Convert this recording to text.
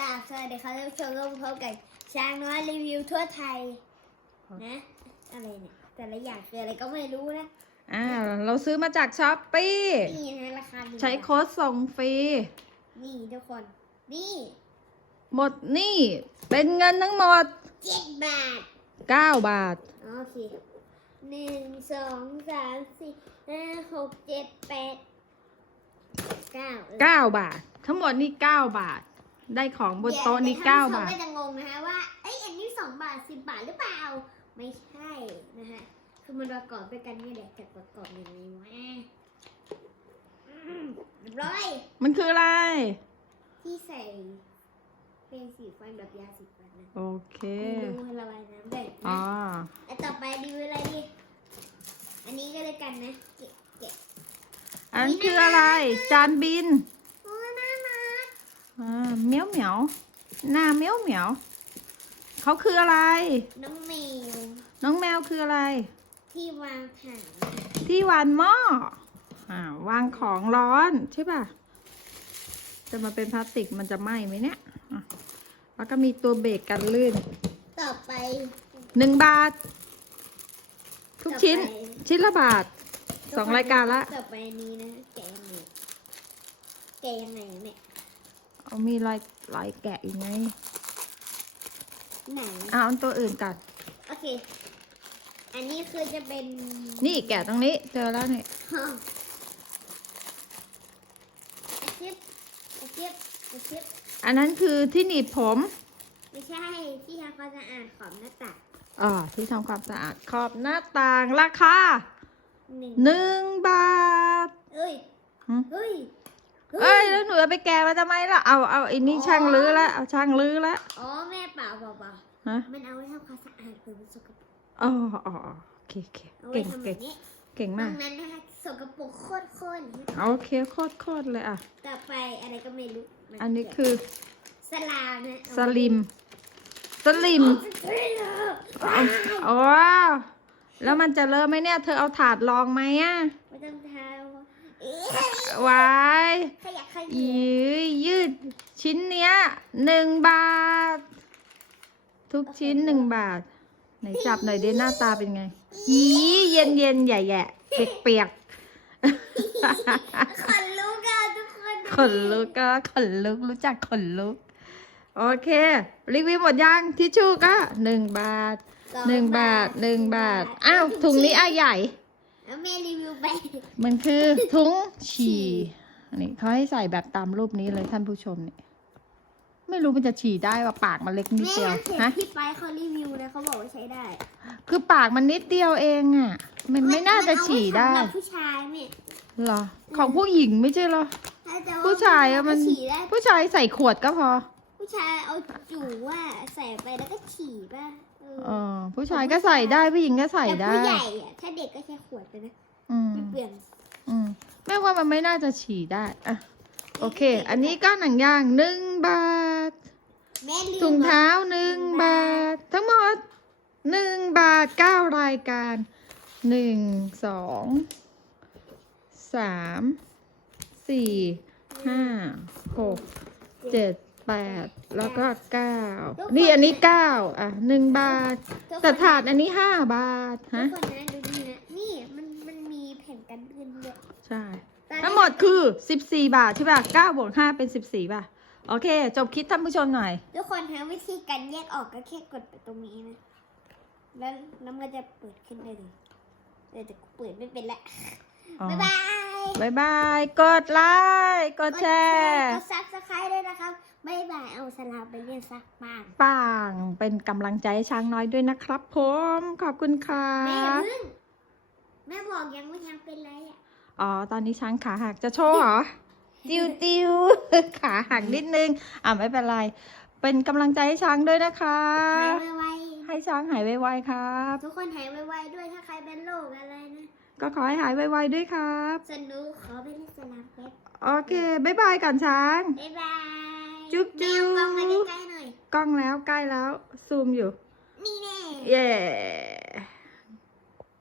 ลาสวัสดีครับท่านผู้ชมร่วมพบกับช้างน้อยรีวิวทั่วไทยนะอะไรเนี่ยแต่ละอย่างคืออะไรก็ไม่รู้นะอ่าเราซื้อมาจากช้อปปี้นี่นะราคาดีใช้โค้ดส่งฟรีนี่ทุกคนนี่หมดหนี่เป็นเงินทั้งหมดเจ็ดบาท9บาทโอเคหนึ่งสองสามสี่ห้าหกเจ็ดแปดเก้าเออ9บาท ทั้งหมดนี่9บาท ได้ของบนโต๊ะนี่เดี๋ยว9บาทท่นผู้ชมก็จะงงนะคะว่าเอ้ยอันนี้สองบาทสิบบาทหรือเปล่า ไม่ใช่นะฮะคือมันประกอบด้วยกันเนี่ยแหละจะประกอบยังไงวะอืมเรียบร้อย มันคืออะไร ที่ใส่เป็นสีฟันแบบยาสีฟันนะโอเคดูระบายน้ำได้อ๋อแล้วต่อไปดูอะไรดี อันนี้ก็เลยกันนะ เกะเกะอันคืออะไร จานบินโอ้น่ารัก อ่าเหมียวเหมียวหน้าเหมียวเหมียวเขาคืออะไร น้องแมวน้องแมวคืออะไร ที่วางถังที่วานหม้ออ่าวางของร้อนใช่ป่ะ จะมาเป็นพลาสติกมันจะไหม้ไหมเนี่ยอะแล้วก็มีตัวเบรกกันลื่นต่อไปหนึ่งบาท ทุกชิ้น ต่อไปชิ้นละบาท สองรายการละ ต่อไปอันนี้นะแกะยังไงแกะยังไงอะแม่ เอามีลายลายแกะอีกไงไหน เอาอันตัวอื่นก่อนโอเค อันนี้คือจะเป็น นี่แกะตรงนี้ เจอแล้วนี่ห้องอาชิปอาชิปอาชิปอันนั้นคือที่หนีบผม ไม่ใช่ ที่ทำความสะอาดของหน้าต่างอ่าที่ทำความสะอาดขอบหน้าต่างราคาหนึ่งหนึ่งบาท เอ้ยหืมเฮ้ย เอ้ยแล้วหนูจะไปแกะมาทำไมล่ะ เอาเอาไอ้นี่ช่างลื้อละเอาช่างลื้อละอ๋อแม่เปล่าเปล่าเปล่าฮะมันเอาไว้ทำความสะอาดเปิดมันสกปรกอ๋ออ๋ออ๋อโอเคโอเคเอาไว้เก่งทำแบเก่งบนี้เก่งตรมากงนั้นนะคะสกปรกโคตรโคตรนะโอเคโคตรโคตรเลยอะต่อไปอะไรก็ไม่รู้มัอันนี้คือสลามนะสลิมสลิมสลิมอ๋อแล้วมันจะเลอะไหมเนี่ย เธอเอาถาดรองไหมอะไม่ต้องทำเอ๊ะวา ยขยักขยืยืดยืดชิ้นเนี้ยหนึ่งบาท ทุกชิ้นหนึ่งบาท ไหนจับหน่อยดิหน้าตาเป็นไงยีเย็นเย็นๆใหญ่แย่เปียกเปียกขนลุกอะทุกคนๆขนลุกก็ขนลุกรู้จักขนลุก โอเค รีวิวหมดยังทิชชู่ก็หนึ่งบาทสอหนึ่งบาทหนึ่งบาท อ้าวถุงนี้อะใหญ่ แล้วแม่รีวิวไป มันคือถุงฉี่ อันนี้เขาให้ใส่แบบตามรูปนี้เลยท่านผู้ชมเนี่ยไม่รู้มันจะฉี่ได้ว่าปากมันเล็กนิดแม่เดียวเห็นฮะพี่ไปเขารีวิวนะเขาบอกว่าใช้ได้ คือปากมันนิดเดียวเองอะมันไม่น่าจะฉี่ได้มันเอาว้สำหรับผู้ชายแม่เหรอของผู้หญิงไม่ใช่เหรอถ้าจะว่ผู้ชายอะมันฉี่ได้ผู้ชายใส่ขวดก็พอ ผู้ชายเอาจูว่าใส่ไปแล้วก็ฉี่ป่ะเออเออผู้ชายก็ใส่ได้ผู้หญิงก็ใส่แต่ได้ผู้ใหญ่อะถ้าเด็กก็ใช้ขวดไปนะอืมไม่เปลี่ยนอืม แม่ว่ามันไม่น่าจะฉี่ได้อะโอเค อันนี้ก็หนังยางหนึ่งบาท แม่ลืมถุงเท้าหนึ่งบาท ทั้งหมดหนึ่งบาทเก้ารายการหนึ่งสองสามสี่ห้าหกเจ็ดแปดแล้วก็เก้านี่อันนี้เก้าอะหนึ่งบาท ทุกคนแต่ถาดอันนี้ห้าบาททุฮะ กคนนะดูดีนะ นี่มันมันมีแผ่นกันเปื้อนด้วย ใช่ตอนนี้ทั้งหมดคือ 14 บาทใช่ป่ะ9บวก5เป็น 14บาทโอเค จบคลิปท่านผู้ชมหน่อย ทุกคนฮะวิธีการแยกออกก็แค่กดไปตรงนี้นะ แล้วน้ำก็จะเปิดขึ้นได้เลยแต่จะเปิดไม่เป็นละอ๋อบ๊ายบายบายบาย กดไลค์ กดแชร์ กดซับสไครต์ด้วยนะครับบ๊ายบาย เอาสลามไปเรียนซักบ้างป่าง เป็นกำลังใจให้ช้างน้อยด้วยนะครับผม ขอบคุณค่ะ แม่อย่าเพึ่ง แม่บอกยังไม่ยังเป็นไรอะ อ๋อ ตอนนี้ช้างขาหักจะโชว์เหรอ ติวติวขาหักนิดนึง อ่าไม่เป็นไร เป็นกำลังใจให้ช้างด้วยนะคะ หายไวให้ช้างหายไวๆครับๆทุกคนหายไวๆด้วยถ้าใครเป็นโรคอะไรนะ ก็ขอให้หายไวๆด้วยครับ สนุกขอไปเล่นสลามแป๊บโอเค บ๊ายบายก่อนช้าง บ๊ายบายจุ๊บจุ๊บ แมวกล้องมาใกล้ๆหน่อย กล้องแล้วใกล้แล้ว ซูมอยู่ นี่แน่ เย้